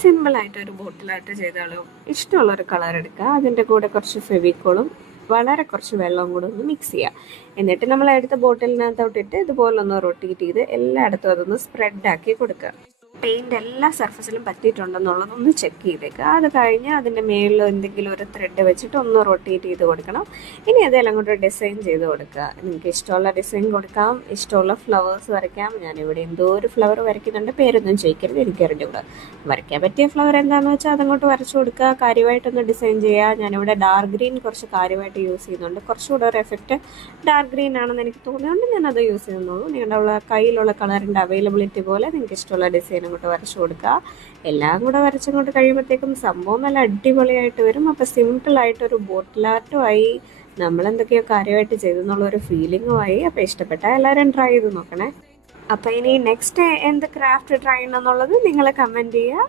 സിമ്പിളായിട്ടൊരു ബോട്ടിലായിട്ട് ചെയ്താലോ? ഇഷ്ടമുള്ളൊരു കളർ എടുക്കുക, അതിൻ്റെ കൂടെ കുറച്ച് ഫെവിക്കോളും വളരെ കുറച്ച് വെള്ളവും കൂടെ ഒന്ന് മിക്സ് ചെയ്യുക. എന്നിട്ട് നമ്മൾ എടുത്ത ബോട്ടിലിനകത്തോട്ടിട്ട് ഇതുപോലെ ഒന്ന് റൊട്ടേറ്റ് ചെയ്ത് എല്ലായിടത്തും അതൊന്ന് സ്പ്രെഡാക്കി കൊടുക്കുക. പെയിന്റ് എല്ലാ സർഫസിലും പറ്റിയിട്ടുണ്ടെന്നുള്ളതൊന്ന് ചെക്ക് ചെയ്തേക്കുക. അത് കഴിഞ്ഞ് അതിൻ്റെ മേളിൽ എന്തെങ്കിലും ഒരു ത്രെഡ് വെച്ചിട്ട് ഒന്ന് റൊട്ടേറ്റ് ചെയ്ത് കൊടുക്കണം. ഇനി അതെല്ലാം കൊണ്ട് ഡിസൈൻ ചെയ്ത് കൊടുക്കുക. നിങ്ങൾക്ക് ഇഷ്ടമുള്ള ഡിസൈൻ കൊടുക്കാം, ഇഷ്ടമുള്ള ഫ്ലവേഴ്സ് വരയ്ക്കാം. ഞാനിവിടെ എന്തോ ഒരു ഫ്ലവർ വരയ്ക്കുന്നുണ്ട്, പേരൊന്നും ചോദിക്കരുത്, എനിക്കറിഞ്ഞൂടെ. വരയ്ക്കാൻ പറ്റിയ ഫ്ലവർ എന്താണെന്ന് വെച്ചാൽ അതങ്ങോട്ട് വരച്ചു കൊടുക്കുക. കാര്യമായിട്ടൊന്ന് ഡിസൈൻ ചെയ്യുക. ഞാനിവിടെ ഡാർക്ക് ഗ്രീൻ കുറച്ച് കാര്യമായിട്ട് യൂസ് ചെയ്യുന്നുണ്ട്. കുറച്ചുകൂടെ ഒരു എഫക്റ്റ് ഡാർക്ക് ഗ്രീൻ ആണെന്ന് എനിക്ക് തോന്നിയതുകൊണ്ട് ഞാനത് യൂസ് ചെയ്യുന്നുള്ളൂ. നിങ്ങളുടെ കയ്യിലുള്ള കളറിൻ്റെ അവൈലബിലിറ്റി പോലെ നിങ്ങൾക്ക് ഇഷ്ടമുള്ള ഡിസൈൻ അങ്ങോട്ട് വരച്ചു കൊടുക്കുക. എല്ലാം കൂടെ വരച്ചങ്ങോട്ട് കഴിയുമ്പോഴത്തേക്കും സംഭവം നല്ല അടിപൊളിയായിട്ട് വരും. അപ്പോൾ സിമ്പിളായിട്ടൊരു ബോട്ടിൽ ആർട്ടുമായി, നമ്മളെന്തൊക്കെയോ കാര്യമായിട്ട് ചെയ്തെന്നുള്ളൊരു ഫീലിങ്ങുമായി. അപ്പോൾ ഇഷ്ടപ്പെട്ടാൽ എല്ലാവരും ട്രൈ ചെയ്ത് നോക്കണേ. അപ്പോൾ ഇനി നെക്സ്റ്റ് എന്ത് ക്രാഫ്റ്റ് ട്രൈ ചെയ്യണമെന്നുള്ളത് നിങ്ങൾ കമൻറ്റ് ചെയ്യുക.